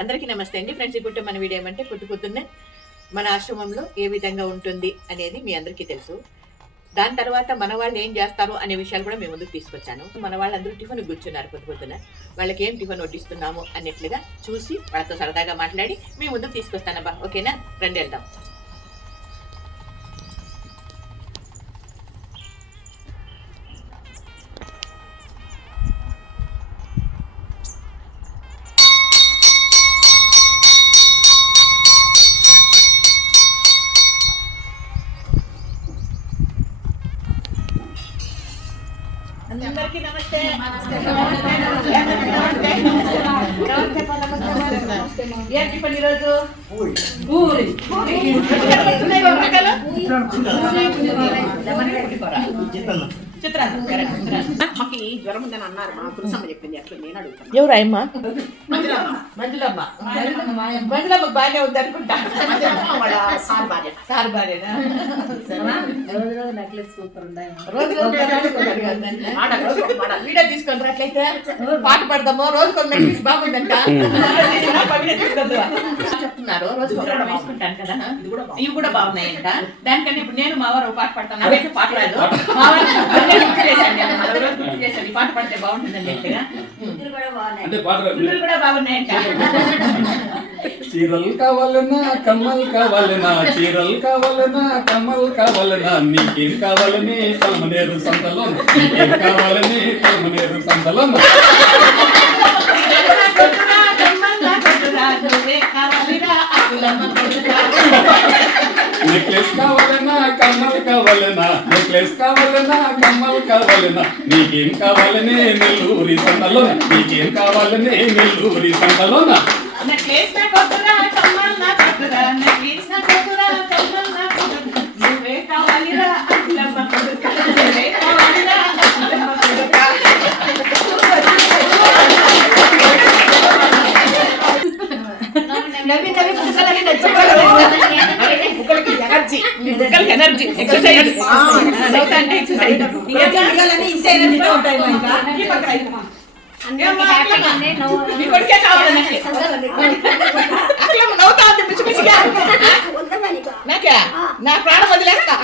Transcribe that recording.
అందరికీ నమస్తే అండి ఫ్రెండ్స్. ఇప్పుడు మన వీడియో ఏమంటే పొద్దున్నే మన ఆశ్రమంలో ఏ విధంగా ఉంటుంది అనేది మీ అందరికీ తెలుసు. దాని తర్వాత మన వాళ్ళు ఏం చేస్తారు అనే విషయాలు కూడా మేము ముందుకు తీసుకొచ్చాను. మన వాళ్ళందరూ టిఫిన్ కూర్చున్నారు పొద్దున. వాళ్ళకి ఏం టిఫిన్ వడ్డిస్తున్నాము అన్నట్లుగా చూసి వాళ్ళతో సరదాగా మాట్లాడి మేము ముందుకు తీసుకొస్తానబ్బా. ఓకేనా, రండి వెళ్దాం. అందరికీ నమస్తే. ఏం టిఫిన్ ఈరోజు? పూరి. మాకు జ్వరం ఉందని అన్నారు, మా తులసమ్మ చెప్పింది. అట్లా నేను అడుగుతాను. ఎవరు అయ్యమ్మ? మంజులమ్మ. మంజులమ్మ బాగానే ఉంది అనుకుంటా. వాళ్ళ సార్ భార్య. సార్ భార్యనా? నెక్లెస్ సూపర్ ఉన్నాయి. వీడియో తీసుకొని అట్లయితే పాట పడదాము. రోజుకు నెక్లెస్ బాగుందంట చెప్తున్నారు. రోజు వేసుకుంటాను కదా, ఇవి కూడా బాగున్నాయంట. దానికంటే ఇప్పుడు నేను మా వారు పాట పడతాను. నాకైతే పాట రాదు. మా వారు గుర్తు చేశాను ఈ పాట పడితే బాగుంటుందని చెప్పిగా. కూడా బాగున్నాయంట. చీరలు కావాలన్నా కమ్మలు కావాలన్నా, చీరలు కావాలన్నా కమ్మలు కావాలన్నా, నీకేం కావాలని కల్మనేరు సంతలో, నీకేం కావాలని కల్మనేరు సంతలో. నెక్లెస్ కావాలన్నా కమ్మలు కావాలన్నా, నెక్లెస్ కావాలన్నా కమ్మలు కావాలన్నా, నీకేం కావాలని నెల్లూరి సంతలో, నీకేం కావాలని నెల్లూరి సంతలో. ఎనర్జీ ఎక్సర్సైజ్ నా ప్రాణం వదిలేస్తా.